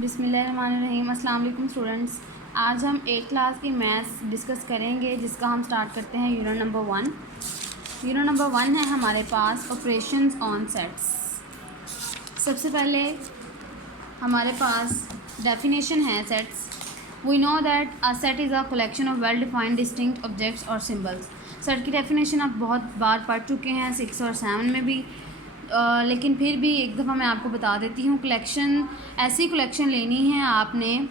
बिस्मिल्लाहिर्रहमानिर्रहीम। अस्सलाम वालेकुम स्टूडेंट्स। आज हम 8th क्लास की मैथ्स डिस्कस करेंगे, जिसका हम स्टार्ट करते हैं यूनिट नंबर 1। यूनिट नंबर 1 है हमारे पास ऑपरेशंस ऑन सेट्स। सबसे पहले हमारे पास डेफिनेशन है sets. We know that a set is a collection of well defined distinct objects और सिंबल्स। सेट की डेफिनेशन आप बहुत बार पढ़ चुके हैं 6 और 7 में भी, लेकिन फिर भी एक दफ़ा मैं आपको बता देती हूँ। कलेक्शन, ऐसी कलेक्शन लेनी है आपने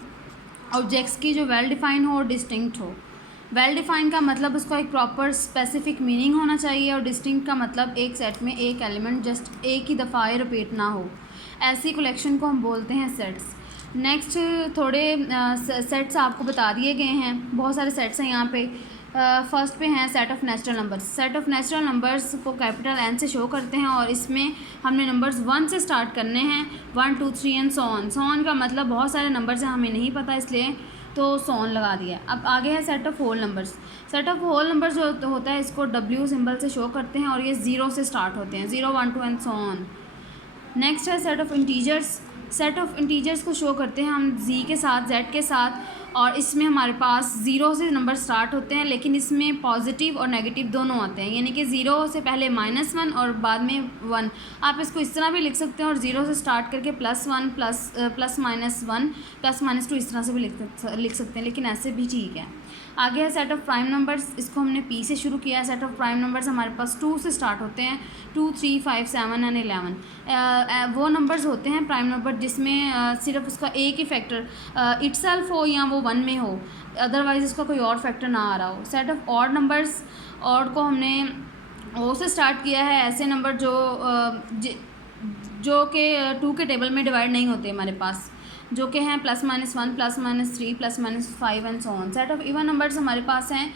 ऑब्जेक्ट्स की जो वेल डिफाइन हो और डिस्टिंक्ट हो। वेल डिफाइन का मतलब उसका एक प्रॉपर स्पेसिफिक मीनिंग होना चाहिए, और डिस्टिंक्ट का मतलब एक सेट में एक एलिमेंट जस्ट एक ही दफ़ा रिपीट ना हो। ऐसी कलेक्शन को हम बोलते हैं सेट्स। नेक्स्ट थोड़े सेट्स आपको बता दिए गए हैं, बहुत सारे सेट्स हैं यहाँ पे। फर्स्ट पे हैं set of natural numbers. Set of natural numbers को कैपिटल एन से शो करते हैं, और इसमें हमने नंबर्स 1 से स्टार्ट करने हैं। 1 2 3 and so on. So on का मतलब बहुत सारे नंबर्स हैं, हमें नहीं पता, इसलिए तो सो ऑन लगा दिया। अब आगे है set of whole numbers. Set of whole numbers जो होता है, इसको डब्ल्यू सिंबल से शो करते हैं, और ये 0 से स्टार्ट होते हैं। 0 1 2 एंड सो ऑन। नेक्स्ट है set of integers. Set of integers को शो करते हैं हम जी के साथ, जेड के साथ, और इसमें हमारे पास 0 से नंबर स्टार्ट होते हैं, लेकिन इसमें पॉजिटिव और नेगेटिव दोनों आते हैं। यानी कि 0 से पहले -1 और बाद में 1। आप इसको इस तरह भी लिख सकते हैं, और 0 से स्टार्ट करके +1 +-1 +-2 इस तरह से भी लिख सकते हैं, लेकिन ऐसे भी ठीक है। आगे है सेट ऑफ प्राइम नंबर्स। इसको हमने पी से शुरू किया है। सेट ऑफ प्राइम नंबर्स हमारे पास 2 से स्टार्ट होते हैं। 2 3 5 7 एंड 11 वो नंबर्स होते हैं प्राइम नंबर जिसमें सिर्फ उसका एक ही फैक्टर इटसेल्फ हो या वो 1 में हो, अदरवाइज़ उसका कोई और फैक्टर ना आ रहा हो। Set of odd numbers. Odd को हमने ओ से स्टार्ट किया है। ऐसे नंबर जो कि 2 के टेबल में डिवाइड नहीं होते हमारे पास, जो कि हैं +-1 +-3 +-5 and so on. Set of even numbers हमारे पास हैं।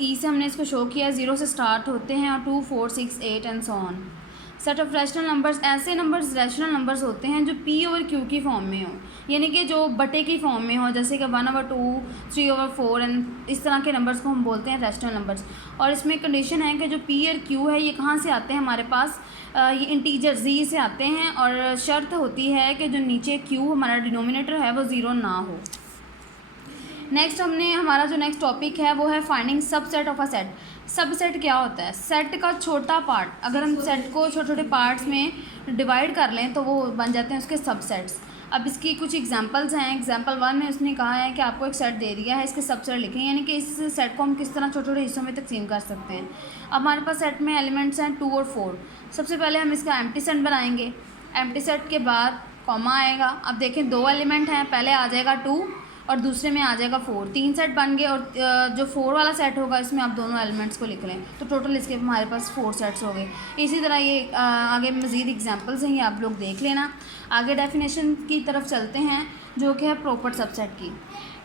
ई से हमने इसको शो किया, 0 से स्टार्ट होते हैं, और 2 4 6 8 and so on. Set of rational numbers. ऐसे नंबर्स रैशनल नंबर्स होते हैं जो पी ओवर क्यू की फॉर्म में हो, यानी कि जो बटे की फॉर्म में हो, जैसे कि 1/2 3/4 एंड इस तरह के नंबर्स को हम बोलते हैं रैशनल नंबर्स। और इसमें कंडीशन है कि जो पी और क्यू है, ये कहाँ से आते हैं हमारे पास, ये इंटीजर जी से आते हैं, और शर्त होती है कि जो नीचे क्यू हमारा डिनोमिनेटर है वो 0 ना हो। नेक्स्ट हमारा जो नेक्स्ट टॉपिक है वो है finding subset of a set. Subset क्या होता है? सेट का छोटा पार्ट। अगर हम सेट को छोटे छोटे पार्ट्स में डिवाइड कर लें तो वो बन जाते हैं उसके सबसेट्स। अब इसकी कुछ एग्जांपल्स हैं। एग्जांपल 1 में उसने कहा है कि आपको एक सेट दे दिया है, इसके सबसेट लिखें, यानी कि इस सेट को हम किस तरह छोटे छोटे हिस्सों में तकसीम कर सकते हैं। अब हमारे पास सेट में एलिमेंट्स हैं 2 और 4। सबसे पहले हम इसका एम्प्टी सेट बनाएंगे। एम्प्टी सेट के बाद कॉमा आएगा। अब देखें 2 एलिमेंट हैं, पहले आ जाएगा 2 और दूसरे में आ जाएगा 4। 3 सेट बन गए, और जो 4 वाला सेट होगा इसमें आप दोनों एलिमेंट्स को लिख लें, तो टोटल इसके हमारे पास 4 सेट्स हो गए। इसी तरह ये आगे मज़ीद एग्जांपल्स हैं, ये आप लोग देख लेना। आगे डेफिनेशन की तरफ चलते हैं, जो कि है प्रॉपर सबसेट की।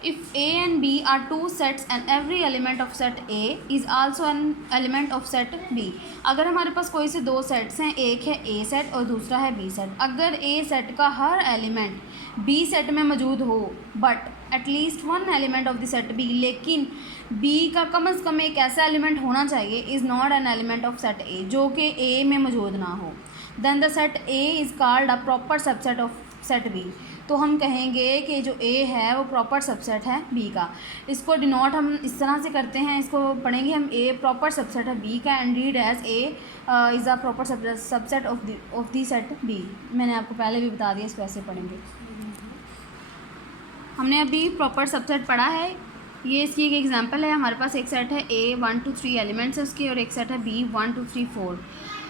If A and B are 2 sets and every element of set A is also an element of set B. अगर हमारे पास कोई से 2 सेट्स हैं, एक है ए सेट और दूसरा है बी सेट। अगर ए सेट का हर एलिमेंट बी सेट में मौजूद हो, but at least 1 element of the set B, लेकिन बी का कम से कम एक ऐसा एलिमेंट होना चाहिए, is not an element of set A, जो कि ए में मौजूद ना हो, then the set A is called a proper subset of set B. तो हम कहेंगे कि जो ए है वो प्रॉपर सबसेट है बी का। इसको डिनोट हम इस तरह से करते हैं, इसको पढ़ेंगे हम, ए प्रॉपर सबसेट है बी का, and read as A is a proper subset of the set B. मैंने आपको पहले भी बता दिया, इसको ऐसे पढ़ेंगे। हमने अभी प्रॉपर सबसेट पढ़ा है। ये इसकी एक एग्जांपल है। हमारे पास एक सेट है ए 1 2 3 एलिमेंट्स है उसके, और एक सेट है बी 1 2 3 4।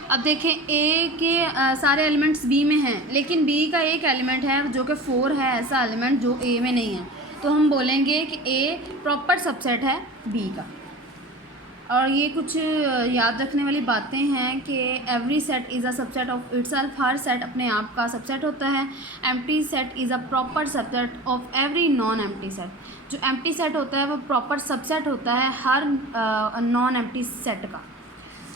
अब देखें ए के सारे एलिमेंट्स बी में हैं, लेकिन बी का एक एलिमेंट है जो कि 4 है, ऐसा एलिमेंट जो ए में नहीं है, तो हम बोलेंगे कि ए प्रॉपर सबसेट है बी का। और ये कुछ याद रखने वाली बातें हैं कि every set is a subset of itself. Her set अपने आप का सबसेट होता है। Empty set is a proper subset of every non empty set. जो एम्प्टी सेट होता है वो प्रॉपर सबसेट होता है हर नॉन एम्प्टी सेट का।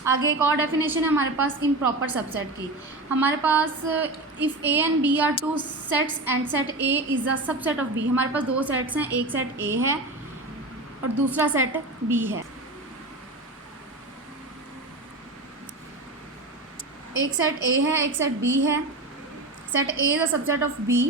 आगे एक और डेफिनेशन है हमारे पास इम्प्रॉपर सबसेट की। हमारे पास if A and B are 2 sets and set A is a subset of B. हमारे पास 2 सेट्स हैं, एक सेट ए है और दूसरा सेट बी है। एक सेट ए है, एक सेट बी है। Set A is a subset of B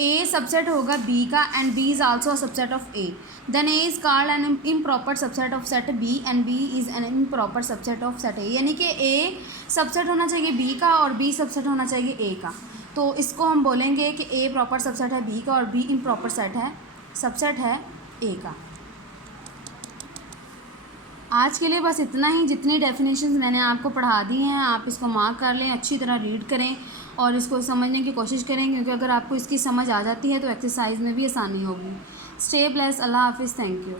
A subset होगा बी का and B is also a subset of A, then A is called an improper subset of set B and B is an improper subset of set A. यानी कि ए subset होना चाहिए B का और B subset होना चाहिए ए का। तो इसको हम बोलेंगे कि ए प्रॉपर सबसेट है बी का और बी इम्प्रॉपर सबसेट है ए का। आज के लिए बस इतना ही। जितनी डेफिनेशंस मैंने आपको पढ़ा दी हैं आप इसको मार्क कर लें, अच्छी तरह रीड करें और इसको समझने की कोशिश करें, क्योंकि अगर आपको इसकी समझ आ जाती है तो एक्सरसाइज में भी आसानी होगी। स्टे ब्लेस्ड, अल्लाह हाफिज़, थैंक यू।